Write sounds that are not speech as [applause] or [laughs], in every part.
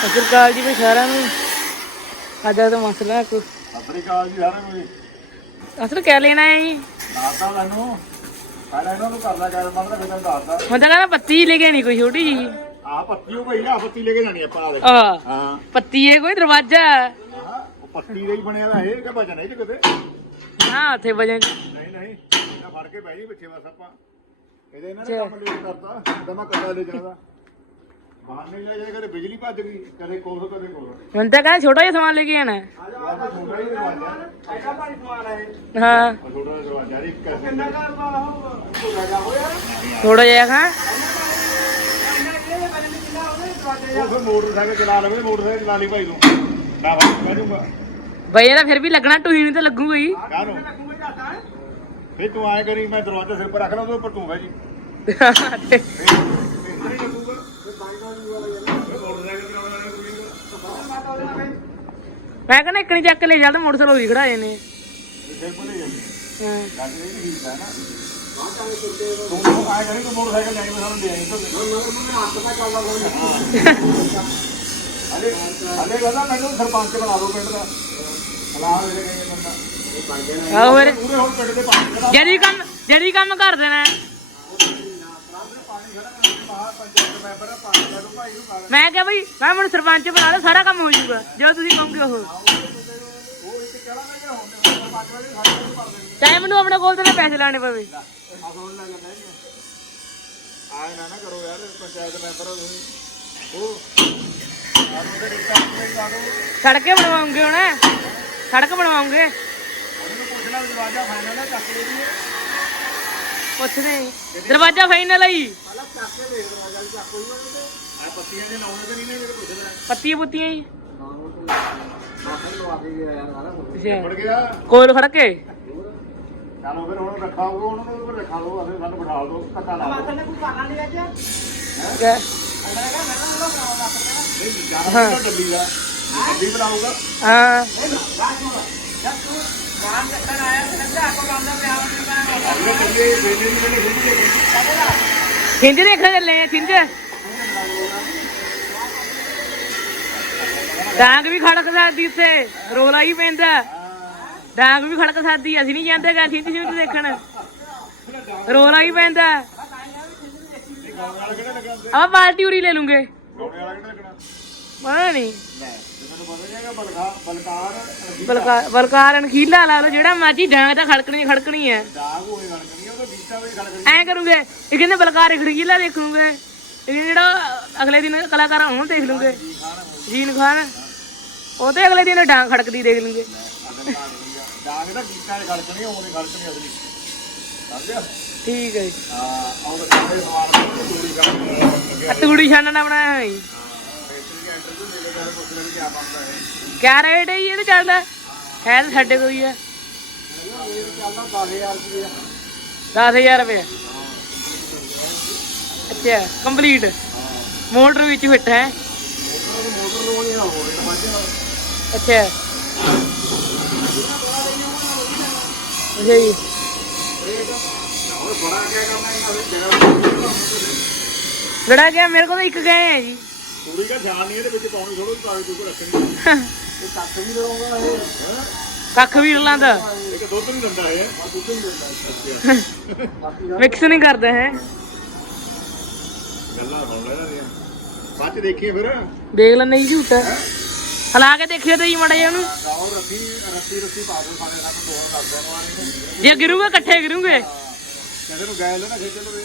ਅਕਾਲ ਜੀ ਵੀ ਸਾਰਿਆਂ ਨੂੰ। ਅੱਜ ਦਾ ਮਸਲਾ ਕੋ ਸਤਿ ਅਕਾਲ ਜੀ ਸਾਰਿਆਂ ਨੂੰ ਜੀ। ਅਸਲ ਕਿਆ ਲੈਣਾ ਹੈ ਜੀ। ਦੱਸਦਾ ਮੈਨੂੰ। ਪਹਿਲਾਂ ਇਹਨਾਂ ਨੂੰ ਕਰਦਾ ਕਰ ਮੈਂ ਤਾਂ ਫਿਰ ਦੱਸਦਾ। ਮੈਂ ਤਾਂ ਕਹਿੰਦਾ ਪੱਤੀ ਲੈ ਕੇ ਨਹੀਂ ਕੋਈ ਛੋਟੀ ਜੀ ਆ ਪੱਤੀ ਉਹ ਭਈ ਆ ਪੱਤੀ ਲੈ ਕੇ ਜਾਣੀ ਆਪਾਂ ਆ ਦੇ ਆ ਹਾਂ। ਪੱਤੀ ਕੋਈ ਦਰਵਾਜ਼ਾ। ਹਾਂ, ਉਹ ਪੱਤੀ ਦਾ ਹੀ ਬਣਿਆ ਦਾ ਇਹ ਕਿ ਵਜਨ ਇਹ ਚ ਕਿਤੇ? ਹਾਂ ਉੱਥੇ ਵਜਨ। ਨਹੀਂ ਨਹੀਂ ਫੜ ਕੇ ਬਹਿ ਜੀ ਪਿੱਛੇ ਬਸ ਆਪਾਂ। ਇਹਦੇ ਇਹਨਾਂ ਨੇ ਕੰਮ ਕੱਲਾ ਲੈ ਬਾਹਰ ਨਹੀਂ ਲੈ ਜਾਏ ਕਦੇ ਬਿਜਲੀ ਭੱਜ ਗਈ ਕਦੇ ਕੋਲ ਕਦੇ ਕੋਲ। ਹੁਣ ਤਾਂ ਕਹਿੰਦਾ ਛੋਟਾ ਜਿਹਾ ਸਮਾਨ ਲੈ ਕੇ ਆਣਾ ਆ ਜਾ ਆਪਾਂ ਛੋਟਾ ਹੀ। ਦਰਵਾਜ਼ਾ ਐਸਾ ਪਾਣੀ ਸਮਾਨ ਹੈ ਹਾਂ ਛੋਟਾ ਜਿਹਾ ਦਰਵਾਜ਼ਾ ਜੀ ਕਿੰਨਾ ਕਰ ਹੋਇਆ ਥੋੜਾ ਜਿਹਾ ਹਾਂ ਉਹ ਫਿਰ ਮੋਟਰਸਾਈਕਲ ਚਲਾ ਲਵੇ ਮੋਟਰਸਾਈਕਲ ਚਲਾ ਲਈ ਭਾਈ ਤੂੰ। ਮੈਂ ਬਾਹਰ ਬਹਿ ਜਾਊਂਗਾ। ਬਈ ਇਹਦਾ ਫਿਰ ਵੀ ਲੱਗਣਾ ਟੂਹੀ ਨੂੰ ਤਾਂ ਲੱਗੂਗਾ ਹੀ। ਕਾਹਨੂੰ? ਫੇ ਤੂੰ ਆਏ ਕਰੀ ਮੈਂ ਦਰਵਾਜ਼ੇ ਸਿਰ ਪਰ ਰੱਖ ਲਾ ਉਹਦੇ ਉੱਪਰ ਤੂੰ ਬਹਿ ਜੀ। ਫੇਰ ਲੱਗੂਗਾ। ਜਾਂਦਾ ਮੈਂ ਕਹਿੰਦਾ ਇੱਕ ਨਹੀਂ ਚੱਕ ਲੈ ਚੱਲ ਮੋਟਰਸਾਈਕਲ ਹੋਈ ਖੜਾਏ ਨੇ ਜਾਂਦੀ ਸਰਪੰਚ ਬਣਾ ਪਿੰਡ ਦਾ ਬੰਦਾ ਆਹੋ ਫਿਰ ਪਿੰਡ ਦੇ ਜਿਹੜੀ ਕੰਮ ਜਿਹੜੀ ਕੰਮ ਕਰ ਦੇਣਾ ਪਾਣੀ ਖੜਾ ਬਾਹਰ ਪੰਚਾਇਤ ਮੈਂਬਰ ਆ ਭਾਈ ਨੂੰ ਨਾਲ ਮੈਂ ਕਿਹਾ ਬਈ ਮੈਂ ਮੈਨੂੰ ਸਰਪੰਚ ਬਣਾ ਲਓ ਸਾਰਾ ਕੰਮ ਹੋ ਜਾਊਗਾ ਜੋ ਤੁਸੀਂ ਕਹੋਗੇ ਉਹ। ਉਹ ਇੱਕ ਕਹਿਣਾ ਮੈਂ ਕਿ ਹੁਣ ਤੇ ਪੰਜ ਵਜੇ ਸਾਡੇ ਨੂੰ ਭਰ ਦੇਣੀ ਆਪਣੇ ਕੋਲ ਤੋਂ ਪੈਸੇ ਲਾਣੇ ਪਵੇ। ਆ ਸੁਣ ਲੈ ਜਾਂਦਾ ਜੀ ਆਏ ਨਾ ਨਾ ਕਰੋ ਯਾਰ ਪੰਚਾਇਤ ਮੈਂਬਰ ਹੋ ਤੁਸੀਂ। ਉਹ ਸਾਨੂੰ ਤੇ ਰਿਕਾ ਨਹੀਂ ਕਾਦੋ ਸੜਕੇ ਬਣਵਾਉਂਗੇ ਹੁਣ। ਸੜਕ ਬਣਵਾਉਂਗੇ। ਉਹਨੂੰ ਪੁੱਛ ਲੈ ਦਰਵਾਜ਼ਾ ਫਾਈਨਲ ਹੈ ਚੱਕ ਲੈ ਜੀ ਪੁੱਛਦੇ। ਨੀ। ਦਰਵਾਜ਼ਾ ਫਾਈਨਲ ਆਈ ਉਹਦੇ ਪੱਤੀਆਂ ਨਹੀਂ ਨੇ ਪੱਤੀਆਂ ਪੁੱਤੀਆਂ ਹੀ ਫੜ ਕੋਲ ਖੜ ਕੇ। ਚਲੋ ਫਿਰ ਹੁਣ ਰੱਖਾਓਗੇ ਉਹਨਾਂ ਨੂੰ ਉੱਪਰ ਰੱਖਾ ਲਓ ਅਸੀਂ ਸਾਨੂੰ ਬਿਠਾ ਦਿਓ ਧੱਕਾ ਲਾ? ਨਹੀਂ ਤਾਂ ਡੱਬੀ ਦਾ। ਡੱਬੀ ਬਣਾਊਗਾ। ਹਾਂ। ਅਗਲੇ ਚੱਲੇ ਵੇਲੇ ਨਹੀਂ ਵੇਲੇ ਖੁੱਲੀ ਹੈਗੀ ਸਿੰਜ ਦੇਖਣ ਚੱਲੇ ਆ ਸਿੰਜ ਡਾਂਗ ਵੀ ਖੜਕ ਸਕਦੀ ਉੱਥੇ, ਰੋਲਾ ਹੀ ਪੈਂਦਾ। ਡਾਂਗ ਵੀ ਖੜਕ ਸਕਦੀ, ਅਸੀਂ ਨਹੀਂ ਜਾਂਦੇ ਗਾ ਸਿੰਜ ਸਿੰਜ ਦੇਖਣ। ਰੋਲਾ ਹੀ ਪੈਂਦਾ। ਗਾਉਣ ਆ ਬਾਲਟੀ ਉਰੀ ਲੈ ਲੂੰਗੇ। ਪਤਾ ਨਹੀਂ ਲੈ ਤੇ ਬਲਕਾਰ ਬਲਕਾਰ ਅਣਖੀਲਾ ਲਓ ਜਿਹੜਾ ਮਰਜ਼ੀ ਡਾਂਗ ਤਾਂ ਖੜਕਣੀ ਖੜਕਣੀ ਹੈ। ਐ ਕਰੂੰਗੇ ਇਹ ਕਹਿੰਦੇ ਬਲਕਾਰ ਅਣਖੀਲਾ ਦੇਖ ਲੂੰਗੇ ਇਹ ਜਿਹੜਾ ਅਗਲੇ ਦਿਨ ਕਲਾਕਾਰ ਆ ਉਹਨੂੰ ਦੇਖ ਲੂੰਗੇ। ਹੋ ਜੀਨ ਖਾਨ। ਉਹ ਤੇ ਅਗਲੇ ਦਿਨ ਡਾਂਗ ਖੜਕਦੀ ਦੇਖ ਲੂੰਗੇ। ਦਾਗ ਦਾ ਬੀਟਾ ਗੜਕਣੀ ਉਹਨੇ ਗੜਕਣੀ ਅਗਲੀ। ਠੀਕ ਹੈ ਲੱਗਿਆ ਆ ਤੂੜੀ ਛਾਨਣ ਬਣਾਇਆ ਹੋਇਆ ਜੀ। ਕਿਆ ਰੇਟ ਹੈ ਜੀ ਇਹਦੇ ਚੱਲਦਾ। ਹੈ ਤਾਂ ਸਾਡੇ ਕੋਈ ਹੈ ਇਹ ਚੱਲਦਾ 10000 ਰੁਪਏ। ਅੱਛਾ ਕੰਪਲੀਟ ਮੋਟਰ ਵਿੱਚ ਫਿੱਟ ਹੈ। ਅੱਛਾ। ਅੱਛਾ ਜੀ। ਲੜਾ ਗਿਆ, ਮੇਰੇ ਕੋਲ ਇੱਕ ਗਏ ਹੈ ਜੀ। ਪੂਰੀ ਦਾ ਧਿਆਨ ਨਹੀਂ ਇਹਦੇ ਵਿੱਚ ਪਾਉਣੀ ਥੋੜੀ ਕੋਈ ਰੱਖਣੀ। [laughs] ਇਹ ਕੱਟ ਵੀ ਲਵਾਉਂਦਾ ਇਹ ਹੈਂ? ਕੱਖ ਵੀ ਲਾਂਦਾ ਇੱਕ ਦੁੱਧ ਨਹੀਂ ਦਿੰਦਾ ਇਹ। ਦੁੱਧ ਨਹੀਂ ਦਿੰਦਾ ਅੱਛਾ ਮਿਕਸ ਨਹੀਂ ਕਰਦਾ ਹੈ। ਗੱਲਾਂ ਸੁਣ ਲੈ ਇਹਨਾਂ ਦੀਆਂ ਬਾਅਦ ਚ ਦੇਖੀਏ ਫਿਰ। ਦੇਖ ਲੈਣੇ ਜੀ ਝੂਠ। ਹਲਾ ਕੇ ਦੇਖਿਓ ਤੇ ਜੀ ਮੜਾ ਜਿਹਾ ਉਹਨੂੰ। ਰੱਸੀ ਰੱਸੀ ਰੱਸੀ ਪਾ ਦੋ ਸਾਡੇ ਨਾਲ ਦੋਹਰ ਕਰਦੇ ਨੂੰ। ਆਣੀ ਜੇ ਗਿਰੂਗੇ ਇਕੱਠੇ ਗਿਰੂਗੇ। ਕਿਸੇ ਨੂੰ ਗੈਲ ਨਾ ਖੇਚ ਲਵੇ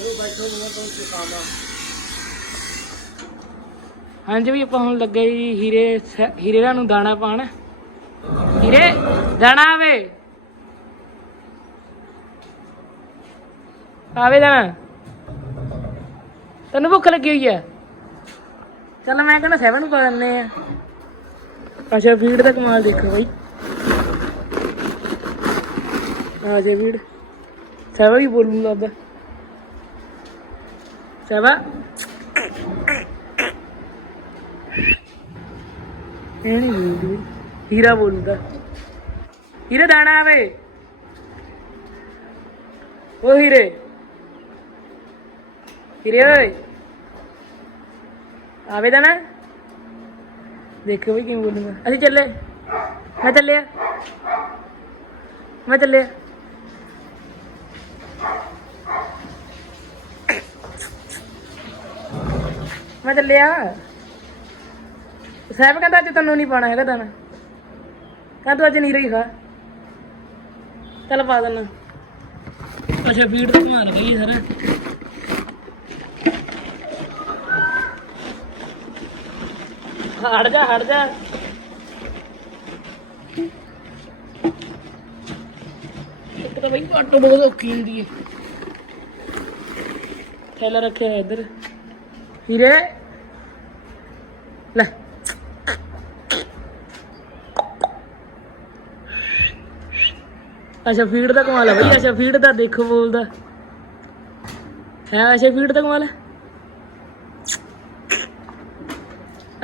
ਇਹ ਬੈਠੋ ਜਿਵੇਂ ਕੋਈ ਸਿਖਾਉਂਦਾ ਹਾਂਜੀ ਵੀ ਆਪਾਂ ਹੁਣ ਲੱਗੇ ਜੀ ਹੀਰੇ ਹੀਰੇ ਰਾਂ ਨੂੰ ਦਾਣਾ ਪਾਣ ਹੀਰੇ, ਦਾਣਾ ਆਵੇ। ਆਵੇ ਦਾਣਾ। ਤੈਨੂੰ ਭੁੱਖ ਲੱਗੀ ਹੋਈ ਆ? ਚੱਲ ਮੈਂ ਕਹਿੰਦਾ 7 ਨੂੰ ਪਾ ਦਿੰਨੇ ਆ। ਅੱਛਾ ਫੀਡ ਦਾ ਕਮਾਲ ਦੇਖੋ ਬਾਈ। ਆ ਜੇ ਫੀਡ ਸੇਵਾ ਹੀ ਬੋਲੂੰ ਲੱਗਦਾ ਸੇਵਾ ਇਹ ਨਹੀਂ ਬੋਲਦੀ। ਹੀਰਾ ਬੋਲਦਾ। ਹੀਰੇ ਦਾਣਾ ਆਵੇ ਉਹ ਹੀਰੇ। ਹੀਰੇ ਓਏ। ਆਵੇ ਦਾਣਾ। ਦੇਖੋ ਵੀ ਕਿਵੇਂ ਬੋਲੂਗਾ। ਅਸੀਂ ਚੱਲੇ। ਮੈਂ ਚੱਲਿਆ। ਮੈਂ ਚੱਲਿਆ। ਮੈਂ ਚੱਲਿਆ। ਸਾਹਿਬ ਕਹਿੰਦਾ ਅੱਜ ਤੈਨੂੰ ਨਹੀਂ ਪਾਣਾ ਹੈਗਾ ਦਾਣਾ। ਕਹਿੰਦਾ ਤੂੰ ਅੱਜ ਨਹੀਂ ਰਹੀ ਖਾ। ਚੱਲ ਪਾ ਦੇਣਾ ਅੱਛਾ ਫੀਡ ਤਾਂ ਘੁਮਾ ਲਗਾਈ ਸਾਰਾ। ਹਟ ਜਾ ਹਟ ਜਾ। ਇੱਕ ਤਾਂ ਬਈ ਆਟੋ ਬਹੁਤ ਔਖੀ ਹੁੰਦੀ ਹੈ ਥੈਲਾ ਰੱਖਿਆ ਹੋਇਆ ਇੱਧਰ। ਹੀਰੇ। ਲੈ। ਅੱਛਾ ਫੀਡ ਦਾ ਕਮਾਲ ਹੈ ਬਈ। ਅੱਛਾ ਫੀਡ ਦਾ ਦੇਖੋ ਬੋਲਦਾ। ਹੈ, ਅੱਛਾ ਫੀਡ ਦਾ ਕਮਾਲ ਹੈ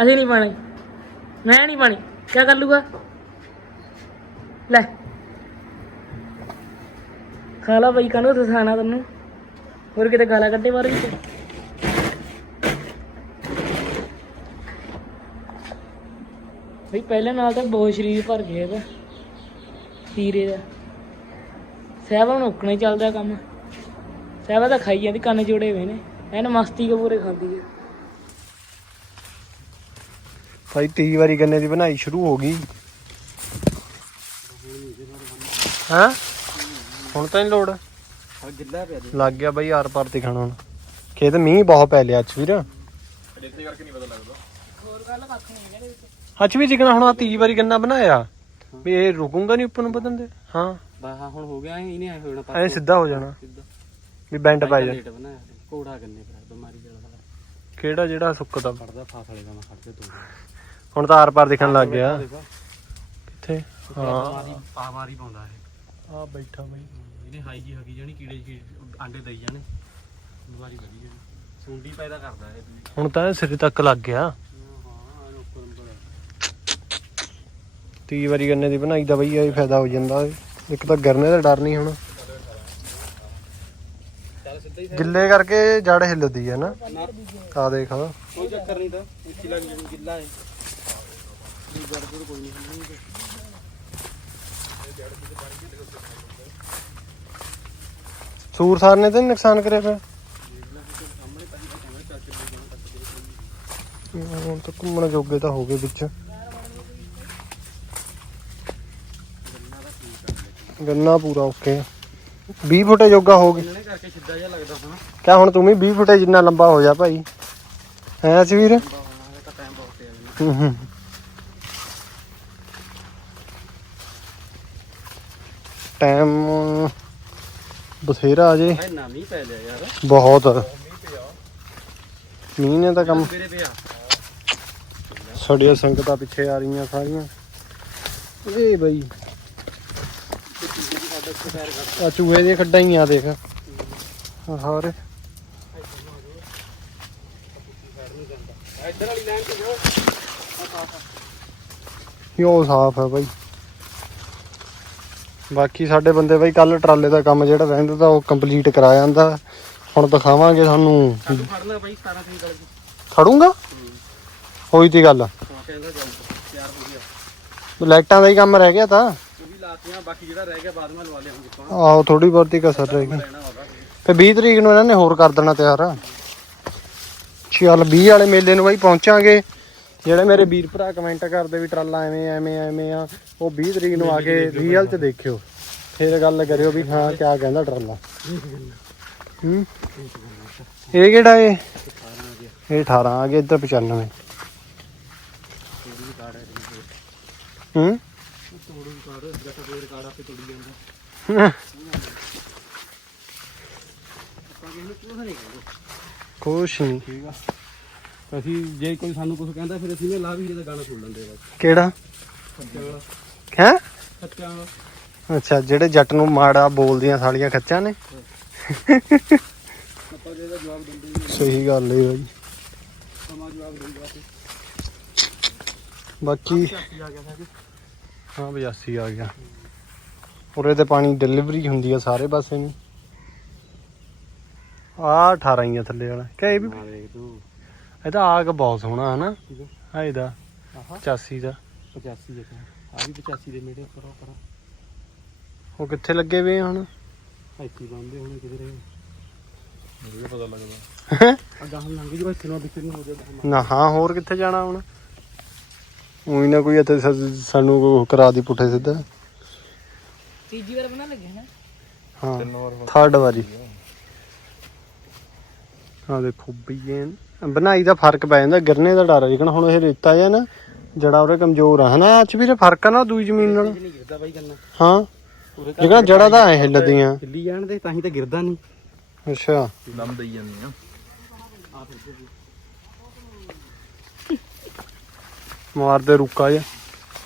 ਅਸੀਂ ਨਹੀਂ ਪਾਣੀ ਮੈਂ ਨਹੀਂ ਪਾਣੀ ਕੀ ਕਰ ਲੂਗਾ ਲੈ। ਖਾ ਲਾ ਬਈ ਕਾਨੂੰ ਦਸਾਣਾ ਤੈਨੂੰ? ਹੋਰ ਕਿਤੇ ਗਾਲਾਂ ਕੱਢੇ ਬਾਹਰ ਵਿੱਚ ਬਈ, ਪਹਿਲੇ ਨਾਲ ਤਾਂ ਬਹੁਤ ਸ਼ਰੀਰ ਭਰ ਗਿਆ ਇਹਦਾ। ਹੀਰੇ ਦਾ। ਸਹਿਬਾ ਨੂੰ ਉੱਕਣੇ ਚੱਲਦਾ ਕੰਮ। ਸਹਿਬਾ ਤਾਂ ਖਾਈ ਜਾਂਦੀ, ਕੰਨ ਜੋੜੇ ਹੋਏ ਨੇ। ਐਨ ਮਸਤੀ ਕੇ ਪੂਰੇ ਖਾਂਦੀ ਹੈ ਭਾਈ 30 ਵਾਰੀ ਗੰਨੇ ਦੀ ਬਣਾਈ ਸ਼ੁਰੂ ਹੋ ਗਈ। ਹਾਂ? ਹੁਣ ਤਾਂ ਨਹੀਂ ਲੋੜ। ਗਿੱਲਾ ਪਿਆ ਲੱਗ ਗਿਆ ਬਾਈ ਆਰ ਪਾਰ ਤੇ ਖਾਣਾ ਹੁਣ। ਖੇਤ ਮੀਂਹ ਬਹੁਤ ਪੈ ਲਿਆ ਅੱਜ ਵੀਰ। ਅੱਜ ਵੀ ਜਿਕਣਾ ਹੁਣ ਆ 30 ਵਾਰੀ ਗੰਨਾ ਬਣਾਇਆ। ਵੀ ਇਹ ਰੁਕੂਗਾ ਨਹੀਂ ਉੱਪਰ ਨੂੰ ਵਧਣ ਦੇ। ਹਾਂ। ਹੁਣ ਹੋ ਗਿਆ ਇਹਨੇ ਐ ਹੋਣਾ ਐ ਸਿੱਧਾ ਹੋ ਜਾਣਾ। ਸਿੱਧਾ। ਵੀ ਬੈਂਡ ਪੈ ਜਾ। ਲੇਟ ਬਣਾਇਆ ਕੋੜਾ ਗੰਨੇ ਪਰ ਬਿਮਾਰੀ ਜਿਹੜਾ ਵਾਲਾ ਕਿਹੜਾ ਜਿਹੜਾ ਸੁੱਕਦਾ? ਫੜਦਾ ਫਾਸਲੇ ਦਾ ਮੈਂ ਖੜ ਕੇ ਤੂੰ ਹੁਣ ਤਾਂ ਆਰ ਪਾਰ ਦਿਖਣ ਲੱਗ ਗਿਆ। ਕਿੱਥੇ? ਹਾਂ। ਮਾਰੀ ਪਾ ਮਾਰੀ ਪਾਉਂਦਾ ਇਹ। ਆ ਬੈਠਾ ਬਾਈ। ਇਹਨੇ ਹਾਈ ਜੀ ਹਗੀ ਜਾਣੀ ਕੀੜੇ ਕੀ ਆਂਡੇ ਦੇਈ ਜਾਣੇ। ਬਿਮਾਰੀ ਵਧੀ ਜਾਣੀ। ਸੁੰਡੀ ਪੈਦਾ ਕਰਦਾ ਇਹ। ਹੁਣ ਤਾਂ ਇਹ ਸਿਰੇ ਤੱਕ ਲੱਗ ਗਿਆ। ਹਾਂ ਇਹਨੂੰ ਉੱਪਰ ਅੰਦਰ 30 ਵਾਰੀ ਗੰਨੇ ਦੀ ਬਣਾਈ ਦਾ ਬਈ ਇਹ ਫਾਇਦਾ ਹੋ ਜਾਂਦਾ ਇੱਕ ਤਾਂ ਗਰਨੇ ਦਾ ਡਰ ਨਹੀਂ ਹੁਣ। ਗਿੱਲੇ ਕਰਕੇ ਜੜ ਹਿੱਲਦੀ ਹੈ ਨਾ। ਆ ਦੇਖ ਕੋਈ ਚੱਕਰ ਨਹੀਂ ਤਾਂ ਇੱਥੇ ਲੱਗ ਜਾਣੀ ਗਿੱਲਾ ਹੈ ਇਹ ਜੜ ਜੁੜ ਕੋਈ ਨਹੀਂ ਹੁੰਦੀ ਸੂਰ ਸਾਰ ਨੇ ਤਾਂ ਨੁਕਸਾਨ ਕਰਿਆ ਪਿਆ ਹੁਣ ਤਾਂ ਘੁੰਮਣ ਜੋਗੇ ਤਾਂ ਹੋ ਗਏ ਵਿੱਚ। ਗੰਨਾ ਪੂਰਾ ਓਕੇ। 20 ਫੁੱਟੇ ਜੋਗਾ ਹੋ ਗਿਆ ਇਹਨਾਂ ਨੇ ਕਰਕੇ ਸਿੱਧਾ ਜਿਹਾ ਲੱਗਦਾ ਹੁਣ ਕਿਆ ਹੁਣ ਤੂੰ ਵੀ 20 ਫੁੱਟੇ ਜਿੰਨਾ ਲੰਬਾ ਹੋ ਜਾ ਭਾਈ। ਇਹ ਤਾਂ ਟਾਈਮ ਬਹੁਤ ਪਿਆ ਇਹਨੂੰ। ਹੂੰ ਹੂੰ। ਟਾਈਮ ਬਥੇਰਾ ਅਜੇ। ਇਹ ਨਾ ਮੀਂਹ ਪੈ ਲਿਆ ਯਾਰ। ਬਹੁਤ। ਮੀਂਹ ਨੇ ਤਾਂ ਕੰਮ ਮੇਰੇ ਪਿਆ। ਸਾਡੀਆਂ ਸੰਗਤਾਂ ਪਿੱਛੇ ਆ ਰਹੀਆਂ ਸਾਰੀਆਂ। ਏ ਬਈ। ਆ ਚੂਹੇ ਦੀਆਂ ਖੱਡਾਂ ਹੀ ਆ ਦੇਖ। ਆਹ ਸਾਰੇ ਇੱਧਰ ਵਾਲੀ ਲਾਈਨ ਤੇ ਜੋ ਯੋ ਸਾਫ਼ ਹੈ ਬਾਈ। ਬਾਕੀ ਸਾਡੇ ਬੰਦੇ ਬਾਈ ਕੱਲ ਟਰਾਲੇ ਦਾ ਕੰਮ ਜਿਹੜਾ ਰਹਿੰਦਾ ਤਾਂ ਉਹ ਕੰਪਲੀਟ ਕਰਾ ਜਾਂਦਾ। ਹੁਣ ਦਿਖਾਵਾਂਗੇ ਸਾਨੂੰ। ਸਾਨੂੰ ਫੜਨਾ ਬਾਈ 17 ਤਰੀਕ ਵਾਲੇ ਦੀ ਖੜੂੰਗਾ? ਹੋਈ ਤੀ ਗੱਲ ਹਾਂ ਕਹਿੰਦਾ ਚੱਲ ਤਿਆਰ ਹੋ ਗਿਆ। ਲਾਈਟਾਂ ਦਾ ਹੀ ਕੰਮ ਰਹਿ ਗਿਆ ਤਾਂ। ਲਾਤੀਆਂ ਬਾਕੀ ਜਿਹੜਾ ਰਹਿ ਗਿਆ ਬਾਅਦ ਵਿੱਚ ਲਵਾ ਲਿਆ ਹੁਣ ਜਿੱਥੋਂ ਆਹੋ ਥੋੜੀ ਬਹੁਤੀ ਕਸਰ ਰਹਿ ਗਈ। ਲੈਣਾ ਹੋਗਾ ਫੇ 20 ਤਰੀਕ ਨੂੰ ਇਹਨਾਂ ਨੇ ਹੋਰ ਕਰ ਦੇਣਾ ਤਿਆਰ। ਚੱਲ 20 ਵਾਲੇ ਮੇਲੇ ਨੂੰ ਬਾਈ ਪਹੁੰਚਾਂਗੇ। ਜਿਹੜੇ ਮੇਰੇ ਵੀਰ ਭਰਾ ਕਮੈਂਟ ਕਰਦੇ ਵੀ ਟਰਾਲਾ ਐਵੇਂ ਐਵੇਂ ਐਵੇਂ ਆ ਉਹ 20 ਤਰੀਕ ਨੂੰ ਆ ਕੇ ਰੀਅਲ ਚ ਦੇਖਿਓ। ਫੇਰ ਗੱਲ ਕਰਿਓ ਵੀ ਹਾਂ ਕਿਆ ਕਹਿੰਦਾ ਟਰਾਲਾ। ਹੂੰ? ਇਹ ਕਿਹੜਾ ਏ ਇਹ 18 ਆ ਗਿਆ ਇੱਧਰ 95 ਹੂੰ? ਤੋੜੂ ਕਾੜ ਜੱਟ ਕੋਈ ਰਿਕਾਰਡ ਆਪੇ ਤੋੜੀ ਜਾਂਦਾ। ਆਪਾਂ ਕਿਸੇ ਨੂੰ ਕੁਝ ਨਹੀਂ ਕਹਿੰਦੇ। ਕੁਛ ਨਹੀਂ। ਠੀਕ ਆ। ਅਸੀਂ ਜੇ ਕੋਈ ਸਾਨੂੰ ਕੁਝ ਕਹਿੰਦਾ ਫਿਰ ਅਸੀਂ ਨੇ ਲਾ ਵੀਰੇ ਦਾ ਗਾਣਾ ਸੁਣ ਲੈਂਦੇ ਬਸ। ਕਿਹੜਾ? ਵਾਲਾ। ਹੈ? ਵਾਲਾ। ਅੱਛਾ ਜਿਹੜੇ ਜੱਟ ਨੂੰ ਮਾੜਾ ਬੋਲਦੀਆਂ ਸਾਲੀਆਂ ਖੱਚਾਂ ਨੇ? ਆਪਾਂ ਜਿਹਦਾ ਜਵਾਬ ਦਿੰਦੇ ਹੀ ਸਹੀ ਗੱਲ ਏ ਬਾਈ। ਸਮਾਂ ਜਵਾਬ ਦਿੰਦਾ ਸੀ ਬਾਕੀ ਗਿਆ ਸੀ ਹਾਂ 82 ਆ ਗਿਆ। ਉਰੇ ਤੇ ਪਾਣੀ ਡਿਲੀਵਰੀ ਹੁੰਦੀ ਆ ਸਾਰੇ ਪਾਸੇ ਨੂੰ। ਆ 18 ਹੀ ਆ ਥੱਲੇ ਵਾਲਾ। ਕਿ ਇਹ ਵੀ ਦੇਖ ਤੂੰ। ਇਹ ਤਾਂ ਆਗ ਬਹੁਤ ਸੋਹਣਾ ਹੈ ਨਾ ਕਿਹਦਾ? ਹਾਂ ਇਹਦਾ ਆਹਾ। 85 ਦਾ। 85 ਦੇਖੋ ਆ ਵੀ 85 ਦੇ ਨੇੜੇ ਉੱਪਰ ਉੱਪਰ ਉਹ ਕਿੱਥੇ ਲੱਗੇ ਵੇ ਹੁਣ? ਇੱਥੇ ਬੰਦੇ ਹੁਣ ਕਿਧਰੇ। ਮੈਨੂੰ ਪਤਾ ਲੱਗਦਾ। ਆ ਗਾਹਾਂ ਲੰਘ ਜੂ ਇੱਥੇ ਨੂੰ ਵਿੱਚ ਨੂੰ ਹੋ ਜਾ ਨਾ ਹਾਂ ਹੋਰ ਕਿੱਥੇ ਜਾਣਾ ਹੁਣ? ਉਹੀ ਨਾ ਕੋਈ ਇੱਥੇ ਸ- ਸਾਨੂੰ ਕਰਾ ਦੀ ਪੁੱਠੇ ਸਿੱਧਾ। ਤੀਜੀ ਵਾਰ ਬਣਾ ਲੱਗੇ ਨਾ ਹਾਂ ਵਾਰ ਥਰਡ ਵਾਰੀ। ਆ। ਦੇਖੋ ਬਈਏ ਬਣਾਈ ਦਾ ਫ਼ਰਕ ਪੈ ਜਾਂਦਾ ਗਿਰਨੇ ਦਾ ਡਰ ਹੈ ਲੇਕਿਨ ਹੁਣ ਇਹ ਰੇਤਾ ਜਿਹਾ ਨਾ ਜੜਾ ਉਹਦੇ ਕਮਜ਼ੋਰ ਆ ਹਨਾ? ਅੱਜ ਵੀ ਫ਼ਰਕ ਆ ਨਾ ਦੂਜੀ ਜ਼ਮੀਨ ਨਾਲ। ਨਹੀਂ ਗਿਰਦਾ ਬਾਈ ਕਰਨਾ। ਹਾਂ ਲੇਕਿਨ ਜੜਾ ਤਾਂ ਐ ਹਿੱਲਦੀਆਂ। ਹਿੱਲੀ ਜਾਣ ਦੇ ਤਾਂ ਹੀ ਤਾਂ ਗਿਰਦਾ ਨਹੀਂ। ਅੱਛਾ। ਦਮ ਦਈ ਜਾਂਦੀਆਂ ਮਾਰਦੇ ਰੁੱਕਾ ਜਿਹਾ।